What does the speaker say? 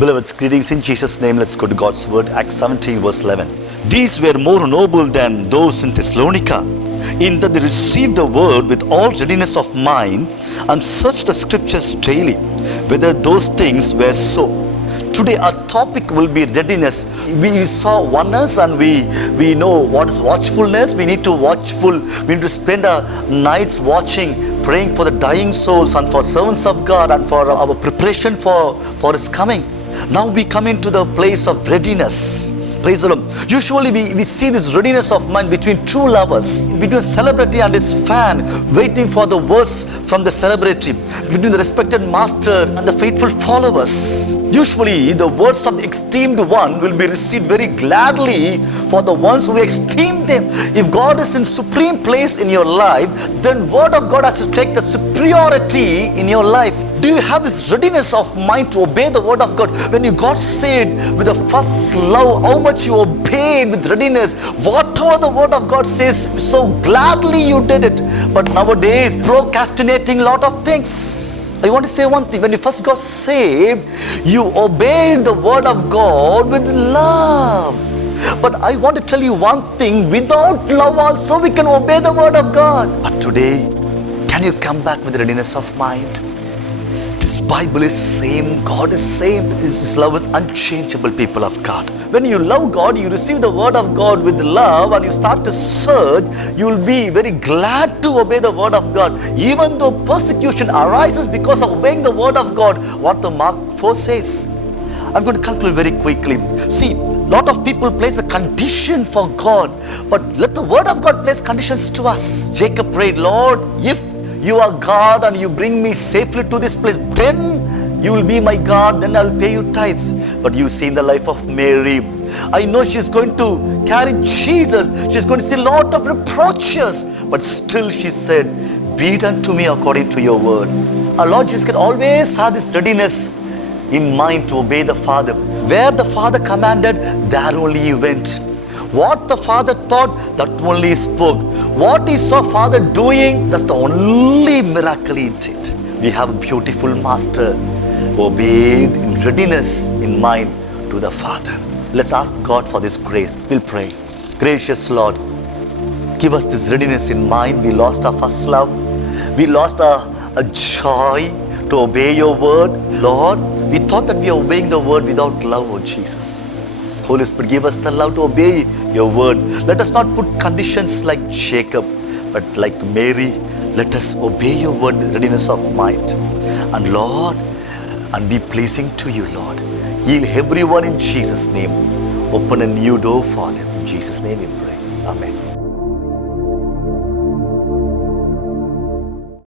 Beloveds, greetings in Jesus' name. Let's go to God's word. Acts 17 verse 11. These were more noble than those in Thessalonica, in that they received the word with all readiness of mind and searched the scriptures daily, whether those things were so. Today our topic will be readiness. We saw oneness and we know what is watchfulness. We need to we need to spend our nights watching, praying for the dying souls and for servants of God and for our preparation for His coming. Now we come into the place of readiness. Praise the Lord. Usually we see this readiness of mind between two lovers, between celebrity and his fan, waiting for the words from the celebrity, between the respected master and the faithful followers. Usually the words of the esteemed one will be received very gladly for the ones who esteem them. If God is in supreme place in your life, then word of God has to take the superiority in your life. Do you have this readiness of mind to obey the word of God? When you got saved with the first love, how much you obeyed with readiness, whatever the word of God says, so gladly you did it. But nowadays, procrastinating lot of things. I want to say one thing. When you first got saved, you obeyed the word of God with love. But I want to tell you one thing, without love also we can obey the word of God. But today, can you come back with readiness of mind? This Bible is same, God is same. His love is unchangeable, people of God. When you love God, you receive the word of God with love and you start to search, you will be very glad to obey the word of God. Even though persecution arises because of obeying the word of God, what the Mark 4 says. I'm going to conclude very quickly. See, lot of people place a condition for God, but let the word of God place conditions to us. Jacob prayed, Lord, if you are God and you bring me safely to this place, then you will be my God, then I will pay you tithes. But you see in the life of Mary, I know she's going to carry Jesus. She's going to see a lot of reproaches, but still she said, be it unto me according to your word. Our Lord Jesus can always have this readiness in mind to obey the Father. Where the Father commanded, there only he went. What the Father thought, that only he spoke. What he saw Father doing, that's the only miracle he did. We have a beautiful Master who obeyed in readiness in mind to the Father. Let's ask God for this grace. We'll pray. Gracious Lord, give us this readiness in mind. We lost our first love. We lost a joy to obey your word. Lord, we thought that we are obeying the word without love, oh Jesus. Holy Spirit, give us the love to obey your word. Let us not put conditions like Jacob, but like Mary, let us obey your word with readiness of mind. And Lord, and be pleasing to you, Lord. Heal everyone in Jesus' name. Open a new door for them. In Jesus' name we pray. Amen.